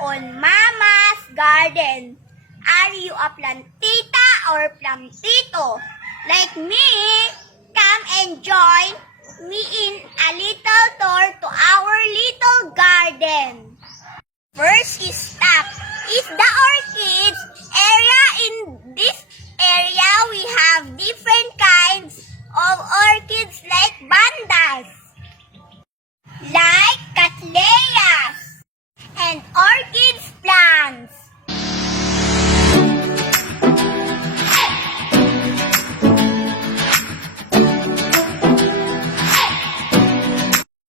on Mama's garden. Are you a plantita or plantito? Like me, come and join me in a little tour to our little garden. First stop is the orchids area. In this area, we have different kinds of orchids like bandas, like cattleyas, and orchids plants.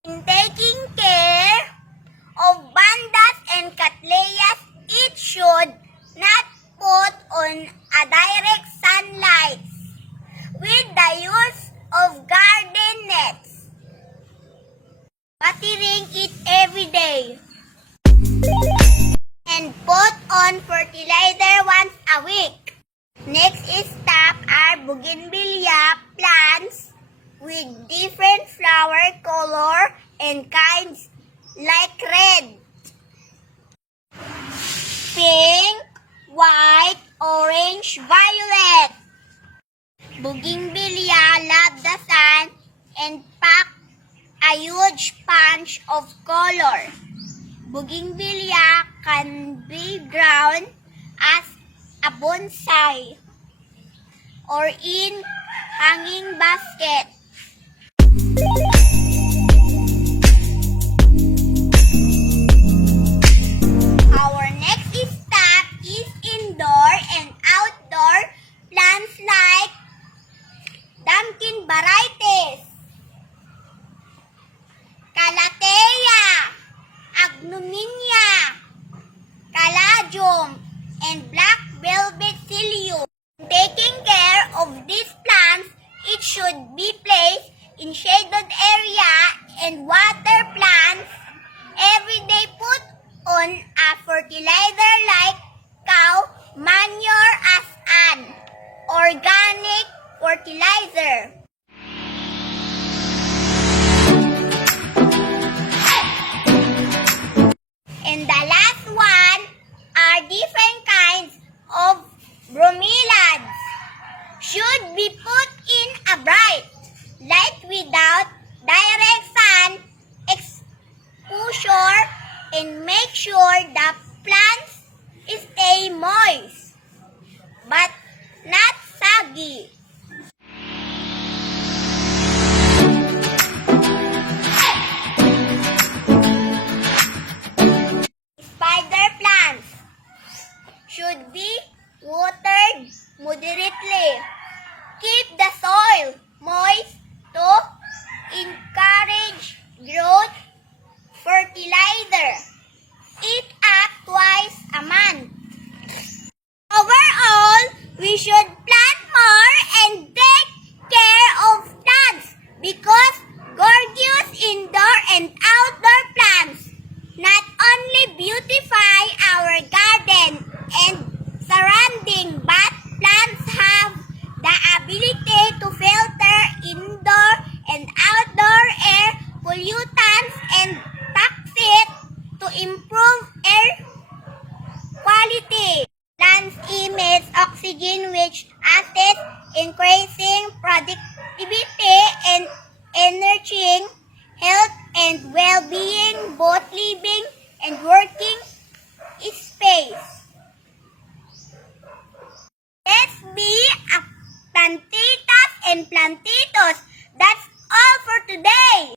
In taking care of bandas and cattleyas, it should not put on a direct sunlight with the use of garden nets, watering it every day, and put on fertilizer once a week. Next stop are bougainvillea plants with different flower color and kinds like red, pink, white, orange, violet. Bougainvillea love the sun and pack a huge punch of color. Bougainvillea can be grown as a bonsai or in hanging basket. Our next stop is indoor and outdoor plants like pumpkin varieties, calathea, agnonia, caladium, and black velvet psyllium. Taking care of these plants, it should be placed in shaded area and water plants every day. Put on a fertilizer like cow manure as an organic fertilizer. And the last one are different kinds of bromeliads. Should be put in a bright light without direct sun exposure and make sure the plants stay moist but not saggy. Spider plants should be watered moderately. Keep the soil moist to encourage growth. Fertilizer it up twice a month. Overall, we should plant more and take care of plants because gorgeous indoor and outdoor plants not only beautify our garden and surrounding, but plants have the ability to filter indoor and outdoor air pollutants and toxins to improve air quality. Plants emit oxygen, which assists increasing productivity and enriching health and well-being, both living and working space. Let's be a plantitas and plantitos. That's all for today.